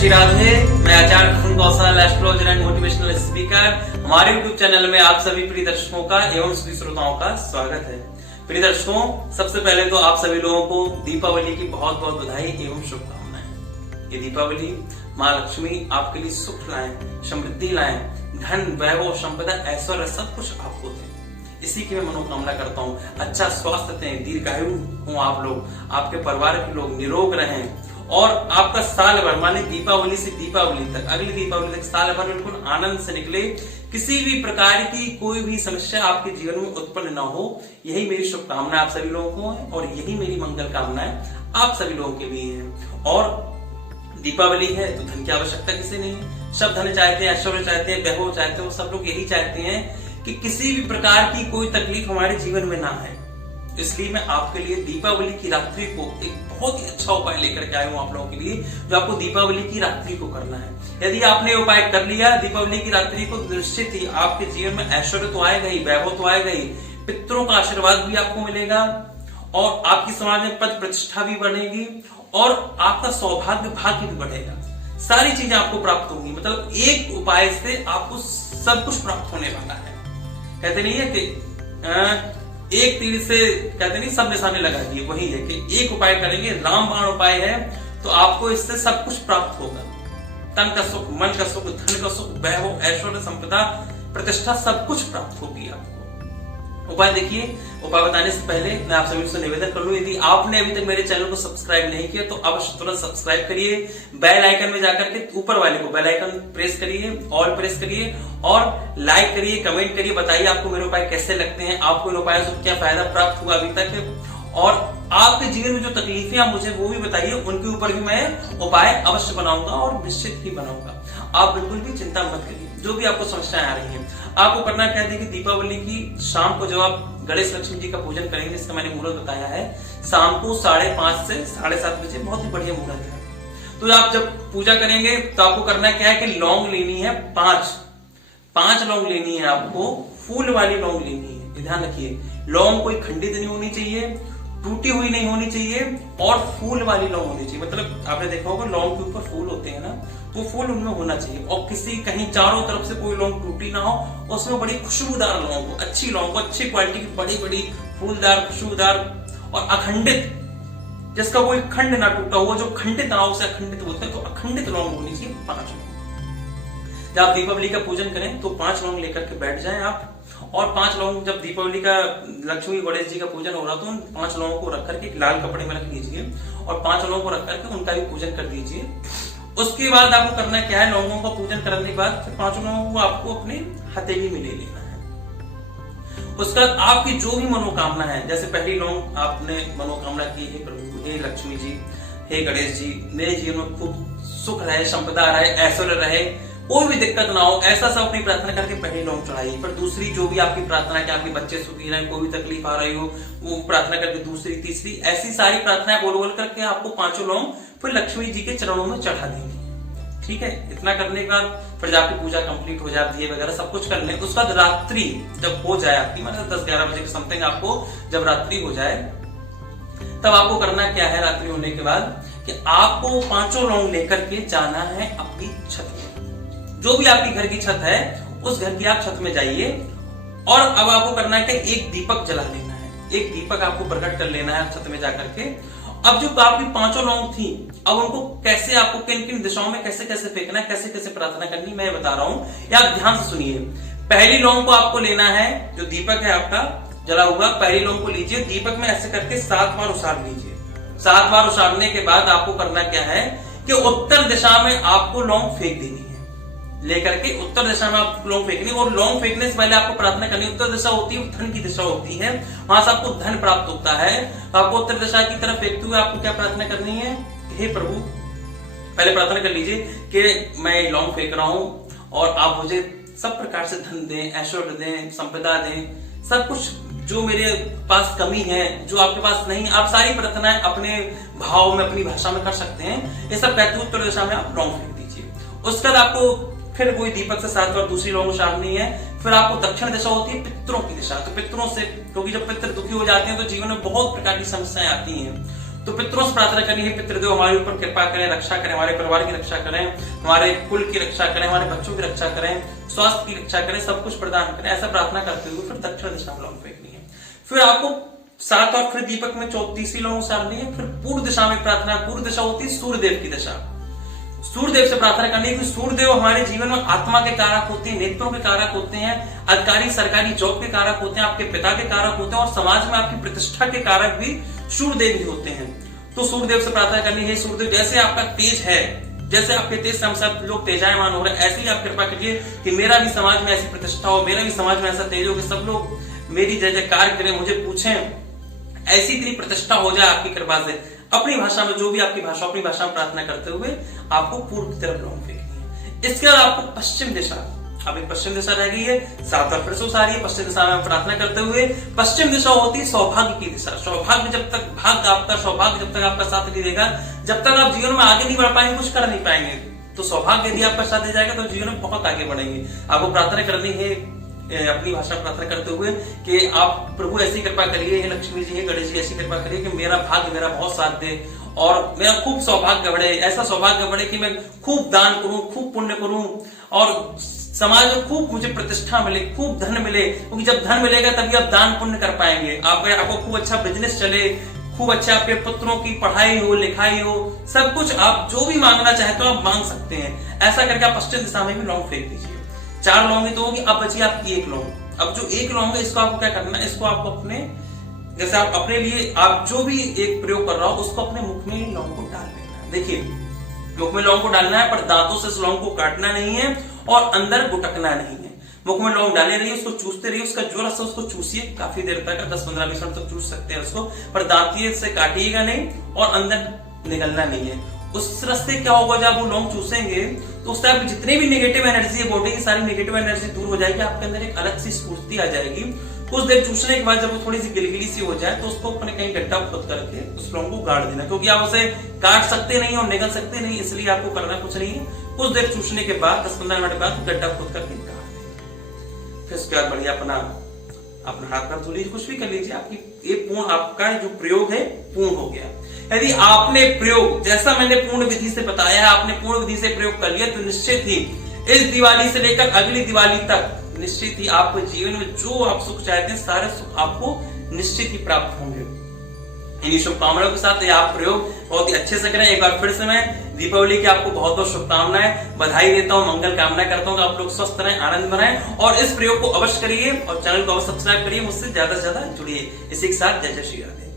श्री राधे। मैं आचार्य प्रसून कौशल, astrologer and motivational speaker. हमारे YouTube channel में आप सभी प्रिय दर्शकों का एवं सभी श्रोताओं का स्वागत है। प्रिय दर्शकों, सबसे पहले तो आप सभी लोगों को दीपावली की बहुत बहुत बधाई एवं शुभकामनाएं। ये दीपावली माँ लक्ष्मी आपके लिए सुख लाएं, समृद्धि लाएं, धन, वैभव, संपदा, ऐश्वर्य सब कुछ आपको दें, इसी की मैं मनोकामना करता हूँ। अच्छा स्वास्थ्य दें, दीर्घायु हो आप लोग, आपके परिवार के लोग निरोग रहें और आपका साल भर, माने दीपावली से दीपावली तक, अगली दीपावली तक साल भर बिल्कुल आनंद से निकले। किसी भी प्रकार की कोई भी समस्या आपके जीवन में उत्पन्न ना हो, यही मेरी शुभकामना आप सभी लोगों को है और यही मेरी मंगल कामनाएं आप सभी लोगों के लिए है। और दीपावली है तो धन की आवश्यकता किसी नहीं है। सब धन चाहते हैं, ऐश्वर्य चाहते हैं, वैभव चाहते हैं, सब लोग यही चाहते हैं कि किसी भी प्रकार की कोई तकलीफ हमारे जीवन में ना है। इसलिए मैं आपके लिए दीपावली की रात्रि को एक बहुत ही अच्छा उपाय लेकर के आया हूं आप लोगों के लिए, जो आपको दीपावली की रात्रि को करना है। यदि आपने उपाय कर लिया दीपावली की रात्रि को, निश्चित ही आपके जीवन में ऐश्वर्य तो आएगा ही, वैभव तो आएगा ही, पितरों का आशीर्वाद भी आपको मिलेगा और आपकी समाज में पद प्रतिष्ठा भी बढ़ेगी और आपका सौभाग्य भाग्य भी बढ़ेगा। सारी चीजें आपको प्राप्त होंगी। मतलब एक उपाय से आपको सब कुछ प्राप्त होने वाला है। कहते नहीं है कि एक तीर से, कहते नहीं सब निशाने लगा दिए, वही है कि एक उपाय करेंगे, रामबाण उपाय है, तो आपको इससे सब कुछ प्राप्त होगा। तन का सुख, मन का सुख, धन का सुख, वैभव, ऐश्वर्य, संपदा, प्रतिष्ठा सब कुछ प्राप्त होगी आपको। उपाय देखिए, उपाय बताने से पहले मैं आप सभी से निवेदन कर लूं, यदि आपने अभी तक मेरे चैनल को सब्सक्राइब नहीं किया तो अवश्य तुरंत सब्सक्राइब करिए। बेल आइकन में जाकर के ऊपर वाले को बेल आइकन प्रेस करिए, ऑल प्रेस करिए और लाइक करिए, कमेंट करिए, बताइए आपको मेरे उपाय कैसे लगते हैं, आपको इन उपायों से क्या फायदा प्राप्त हुआ अभी तक, और आपके जीवन में जो तकलीफें आप मुझे वो भी बताइए, उनके ऊपर भी मैं उपाय अवश्य बनाऊंगा और निश्चित ही बनाऊंगा। आप बिल्कुल भी चिंता मत करिए। जो भी आपको समस्याएं आ रही हैं, आपको करना क्या है कि दीपावली की शाम को जब आप गणेश लक्ष्मी जी का पूजन करेंगे, इसका मैंने मुहूर्त बताया है, शाम को 5:30 से 7:30 बजे, बहुत ही बढ़िया मुहूर्त है। तो आप जब पूजा करेंगे तो आपको करना क्या है कि लौंग लेनी है, 5 लौंग लेनी है आपको, फूल वाली लौंग लेनी है। ध्यान रखिए, लौंग कोई खंडित नहीं होनी चाहिए, टूटी हुई नहीं होनी चाहिए और फूल वाली लौंग होनी चाहिए। मतलब आपने देखा होगा लौंग के ऊपर फूल होते हैं ना, तो फूल उनमें होना चाहिए और किसी कहीं चारों तरफ से कोई लौंग टूटी ना हो, उसमें बड़ी खुशबूदार लौंग हो, अच्छी लौंग हो, अच्छी क्वालिटी की, बड़ी बड़ी फूलदार, खुशबूदार और अखंडित, जिसका कोई खंड ना टूटा हुआ, जो खंडित ना हो उसे अखंडित बोलते हैं। तो अखंडित लौंग होनी चाहिए 5 लौंग। जब आप दीपावली का पूजन करें तो 5 लौंग लेकर के बैठ जाएं आप, और 5 लौंग, जब दीपावली का लक्ष्मी गणेश जी का पूजन हो रहा तो उन 5 लौंगों को रख करके लाल कपड़े में रख लीजिए और 5 लौंगों को रख करके उनका भी पूजन कर दीजिए। उसके बाद आपको करना क्या है, लौंगों का पूजन करने के बाद फिर 5 लौंगों को आपको अपनी हथेली में ले लेना है। उसका आपकी जो भी मनोकामना है, जैसे पहली लौंग आपने मनोकामना की है, प्रभु हे लक्ष्मी जी, हे गणेश जी, मेरे जीवन में खूब सुख रहे, संपदा रहे, ऐश्वर्य रहे, कोई भी दिक्कत ना हो, ऐसा सब अपनी प्रार्थना करके पहली लौंग चढ़ाइए। पर दूसरी जो भी आपकी प्रार्थना है कि आपके बच्चे सुखी रहे, कोई भी तकलीफ आ रही हो, वो प्रार्थना करके दूसरी, तीसरी, ऐसी सारी प्रार्थनाएं बोल बोल करके आपको 5 लौंग फिर लक्ष्मी जी के चरणों में चढ़ा देंगे। ठीक है, इतना करने के बाद फिर आपकी पूजा कंप्लीट हो जाए, दिए वगैरह सब कुछ कर लें। उसके बाद रात्रि जब हो जाए आपकी, मतलब 10-11 बजे के समथिंग आपको जब रात्रि हो जाए, तब आपको करना क्या है, रात्रि होने के बाद कि आपको 5 लौंग लेकर के जाना है अपनी छत में। जो भी आपकी घर की छत है, उस घर की आप छत में जाइए और अब आपको करना है कि एक दीपक जला लेना है, एक दीपक आपको प्रकट कर लेना है छत में जाकर के। अब जो आपकी 5 लौंग थी, अब उनको कैसे, आपको किन किन दिशाओं में कैसे कैसे फेंकना है, कैसे कैसे प्रार्थना करनी, मैं बता रहा हूं, या ध्यान से सुनिए। पहली लौंग को आपको लेना है, जो दीपक है आपका जला हुआ, पहली लौंग को लीजिए, दीपक में ऐसे करके 7 बार उछाल लीजिए। 7 बार उछालने के बाद आपको करना क्या है कि उत्तर दिशा में आपको लौंग फेंक देनी है। लेकर के उत्तर दिशा में आप लौंग फेंकनी, और लौंग फेंकने से पहले आपको प्रार्थना करनी। उत्तर दिशा होती है धन की दिशा होती है, वहां से आपको धन प्राप्त होता है। तो आपको उत्तर दिशा की तरफ फेंकते हुए आपको क्या प्रार्थना करनी है, हे प्रभु, पहले प्रार्थना कर लीजिए कि मैं लौंग फेंक रहा हूं और आप मुझे सब प्रकार से धन दें, ऐश्वर्य दें, संपदा दें, सब कुछ जो मेरे पास कमी है, जो आपके पास नहीं, आप सारी प्रार्थनाएं अपने भाव में, अपनी भाषा में कर सकते हैं। ये सब कहते हुए उत्तर दिशा में आप लौंग फेंक दीजिए। उसके बाद आपको फिर वही दीपक से 7 बार दूसरी लौंग उछालनी है। फिर आपको दक्षिण दिशा होती है पितरों की दिशा, तो पितरों से, क्योंकि जब पितर दुखी हो जाते हैं तो जीवन में बहुत प्रकार की समस्याएं आती हैं, तो पितरों से प्रार्थना करनी है, पितृदेव हमारे ऊपर कृपा करें, रक्षा करें, हमारे परिवार की रक्षा करें, हमारे कुल की रक्षा करें, हमारे बच्चों की रक्षा करें, स्वास्थ्य की रक्षा करें, सब कुछ प्रदान करें। ऐसा प्रार्थना करते हुए फिर दक्षिण दिशा में लौंग फेंकनी है। फिर आपको 7 और फिर दीपक में 34 लौंग उसारनी है। फिर पूर्व दिशा में प्रार्थना, पूर्व दिशा होती है सूर्यदेव की दिशा। सूर्यदेव से प्रार्थना करनी है कि सूर्यदेव हमारे जीवन में आत्मा के कारक होते हैं, नेत्रों के कारक होते हैं, अधिकारी सरकारी जॉब के कारक होते हैं, आपके पिता के कारक होते हैं और समाज में आपकी प्रतिष्ठा के कारक भी सूर्यदेव ही होते हैं। तो सूर्यदेव से प्रार्थना करनी है, सूर्यदेव जैसे आपका तेज है, जैसे आपके तेज से हम सब लोग तेजायमान हो रहे हैं, ऐसे ही आप कृपा करिए कि मेरा भी समाज में ऐसी प्रतिष्ठा हो, मेरा भी समाज में ऐसा तेज हो कि सब लोग मेरी जय जयकार करें, मुझे पूछें, ऐसी इतनी प्रतिष्ठा हो जाए आपकी कृपा से। अपनी भाषा में, जो भी आपकी भाषा, अपनी भाषा में प्रार्थना करते हुए आपको पूर्व की तरफ लौंग फेंकनी है। इसके बाद आपको पश्चिम दिशा, अब एक पश्चिम दिशा रह गई है, 7 बार फिर से उसारी है। पश्चिम दिशा में प्रार्थना करते हुए, पश्चिम दिशा होती है सौभाग्य की दिशा। सौभाग्य जब तक, भाग्य आपका, सौभाग्य जब तक आपका साथ नहीं देगा, जब तक आप जीवन में आगे नहीं बढ़ पाएंगे, कुछ कर नहीं पाएंगे। तो सौभाग्य यदि आपका साथ दे जाएगा तो जीवन में बहुत आगे बढ़ेंगे। आपको प्रार्थना करनी है अपनी भाषा में प्रार्थना करते हुए कि आप प्रभु ऐसी कृपा करिए, लक्ष्मी जी, गणेश जी ऐसी कृपा करिए कि मेरा भाग्य मेरा बहुत साथ दे और मेरा खूब सौभाग्य बढ़े, ऐसा सौभाग्य बढ़े कि मैं खूब दान करूं, खूब पुण्य करूं और समाज में खूब मुझे प्रतिष्ठा मिले, खूब धन मिले। क्योंकि जब धन मिलेगा तभी आप दान पुण्य कर पाएंगे। आपको खूब अच्छा बिजनेस चले, खूब अच्छा आपके पुत्रों की पढ़ाई हो, लिखाई हो, सब कुछ आप जो भी मांगना चाहे तो आप मांग सकते हैं। ऐसा करके आप पश्चिम दिशा में भी लौंग फेंक दीजिए। 4 लौंग ही तो होगी, अब बची आपकी 1 लौंग। अब जो 1 लौंग है, इसको आपको क्या करना है, इसको आपको अपने, जैसे आप अपने लिए आप जो भी एक प्रयोग कर रहा हो उसको अपने मुख में लौंग को डाल लेना है। देखिए, मुख में लौंग को डालना है, पर दांतों से इस लौंग को काटना नहीं है और अंदर गुटकना नहीं है। मुख में लौंग डाले रहिए, उसको चूसते रहिए, उसका जो रस है उसको चूसिए काफी देर तक, 10-15-20 मिनट तक चूस सकते हैं उसको, पर दांतिये से काटिएगा नहीं और अंदर निगलना नहीं है। उस रस से क्या होगा, जब वो लौंग चूसेंगे तो उस टाइप की जितनी भी नेगेटिव एनर्जी है बॉडी की, सारी नेगेटिव एनर्जी दूर हो जाएगी, आपके अंदर एक अलग सी स्फूर्ति आ जाएगी। कुछ देर चूसने के बाद जब वो थोड़ी सी गिलगिली सी हो जाए तो उसको अपने कहीं गड्ढा खोद करके उस लौंग को गाड़ देना, क्योंकि आप उसे काट सकते नहीं और निगल सकते नहीं, इसलिए आपको करना कुछ नहीं है। कुछ देर चूसने के बाद 10-15 मिनट बाद गड्ढा खोद करके गाड़ देना। फिर उसके बाद बढ़िया अपना हाथ पर धो लीजिए, कुछ भी कर लीजिए, आपकी ये पूर्ण, आपका जो प्रयोग है पूर्ण हो गया। यदि आपने प्रयोग, जैसा मैंने पूर्ण विधि से बताया है, आपने पूर्ण विधि से प्रयोग कर लिया तो निश्चित ही इस दिवाली से लेकर अगली दिवाली तक निश्चित ही आपके जीवन में जो आप सुख चाहते हैं सारे सुख आपको निश्चित ही प्राप्त होंगे। इन्हीं शुभकामनाओं के साथ ये आप प्रयोग बहुत ही अच्छे से करें। एक बार फिर से मैं दीपावली की आपको बहुत बहुत शुभकामनाएं, बधाई देता हूं, मंगल कामना करता हूं कि आप लोग स्वस्थ रहें, आनंद बनाएं और इस प्रयोग को अवश्य करिए और चैनल को अवश्य सब्सक्राइब करिए, मुझसे ज्यादा से ज्यादा जुड़िए। इसी के साथ जय जय श्री राधे।